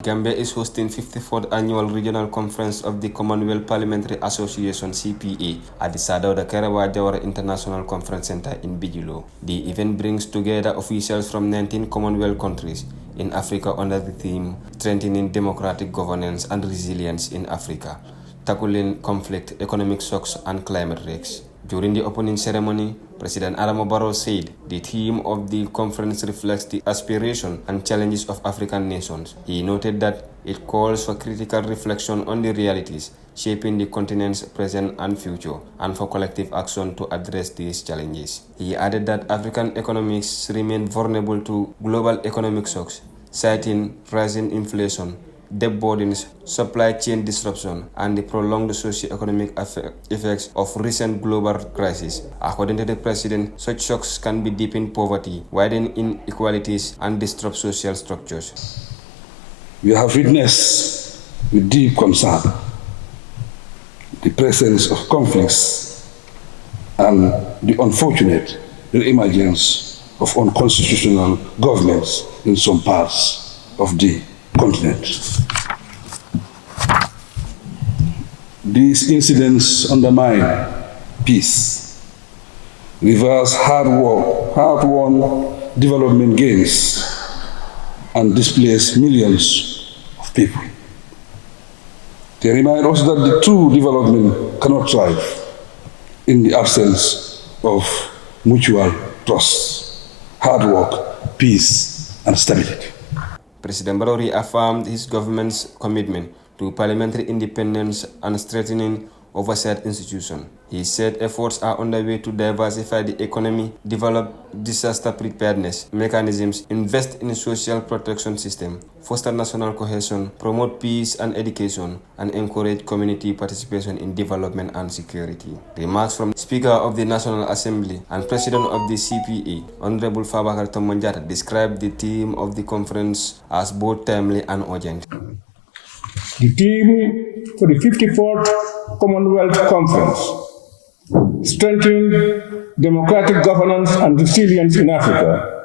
Gambia is hosting 54th Annual Regional Conference of the Commonwealth Parliamentary Association (CPA) at the Sadauda Karewa Jawara International Conference Center in Bijilo. The event brings together officials from 19 Commonwealth countries in Africa under the theme Strengthening Democratic Governance and Resilience in Africa, Tackling Conflict, Economic Shocks and Climate Risks. During the opening ceremony, President Adama Barrow said the theme of the conference reflects the aspirations and challenges of African nations. He noted that it calls for critical reflection on the realities shaping the continent's present and future, and for collective action to address these challenges. He added that African economies remain vulnerable to global economic shocks, citing rising inflation, debt burdens, supply chain disruption, and the prolonged socio-economic effects of recent global crises. According to the President, such shocks can be deepen poverty, widen inequalities, and disrupt social structures. We have witnessed with deep concern the presence of conflicts and the unfortunate re-emergence of unconstitutional governments in some parts of the continent. These incidents undermine peace, reverse hard-won development gains, and displace millions of people. They remind us that the true development cannot thrive in the absence of mutual trust, hard work, peace, and stability. President Barrow reaffirmed his government's commitment to parliamentary independence and strengthening oversight institutions. He said efforts are underway to diversify the economy, develop disaster preparedness mechanisms, invest in a social protection system, foster national cohesion, promote peace and education, and encourage community participation in development and security. Remarks from Speaker of the National Assembly and President of the CPA, Honorable Fabakary Tombong described the theme of the conference as both timely and urgent. The theme for the 54th Commonwealth Conference, Strengthening Democratic Governance and Resilience in Africa,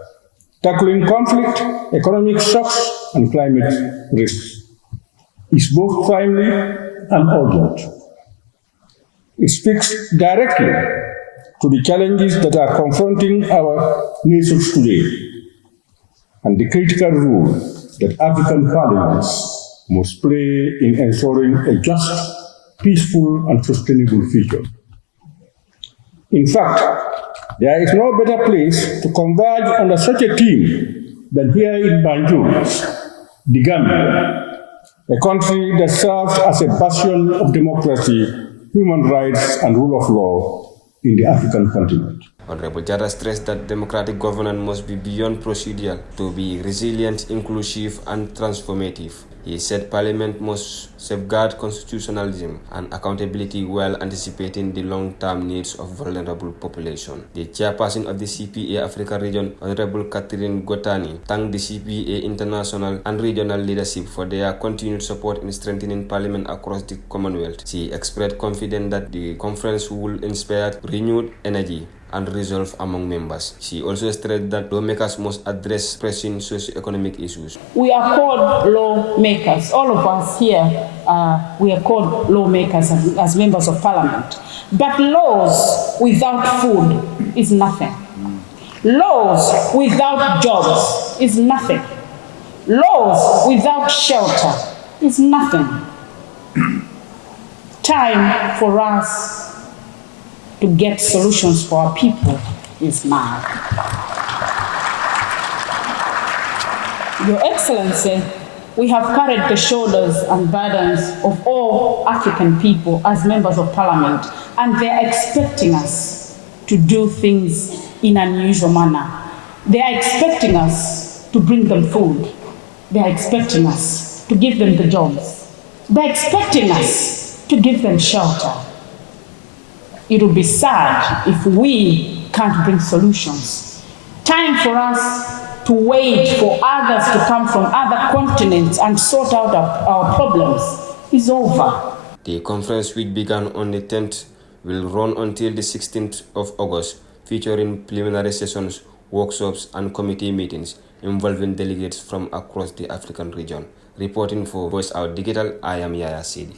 Tackling Conflict, Economic Shocks and Climate Risks, is both timely and urgent. It speaks directly to the challenges that are confronting our nations today and the critical role that African parliaments must play in ensuring a just, peaceful, and sustainable future. In fact, there is no better place to converge under such a theme than here in Banjul, the Gambia, a country that serves as a bastion of democracy, human rights, and rule of law in the African continent. Honorable Jada stressed that democratic governance must be beyond procedural to be resilient, inclusive, and transformative. He said Parliament must safeguard constitutionalism and accountability while anticipating the long-term needs of vulnerable population. The chairperson of the CPA Africa region, Honorable Catherine Gotani, thanked the CPA international and regional leadership for their continued support in strengthening Parliament across the Commonwealth. She expressed confidence that the conference will inspire renewed energy and resolve among members. She also stressed that lawmakers must address pressing socio-economic issues. We are called lawmakers. All of us here, we are called lawmakers as members of parliament. But laws without food is nothing. Laws without jobs is nothing. Laws without shelter is nothing. Time for us to get solutions for our people is now. Your Excellency, we have carried the shoulders and burdens of all African people as members of parliament, and they're expecting us to do things in an unusual manner. They are expecting us to bring them food. They are expecting us to give them the jobs. They're expecting us to give them shelter. It will be sad if we can't bring solutions. Time for us to wait for others to come from other continents and sort out our problems is over. The conference, which began on the 10th, will run until the 16th of August, featuring preliminary sessions, workshops, and committee meetings involving delegates from across the African region. Reporting for Voice Out Digital, I am Yaya Sidi.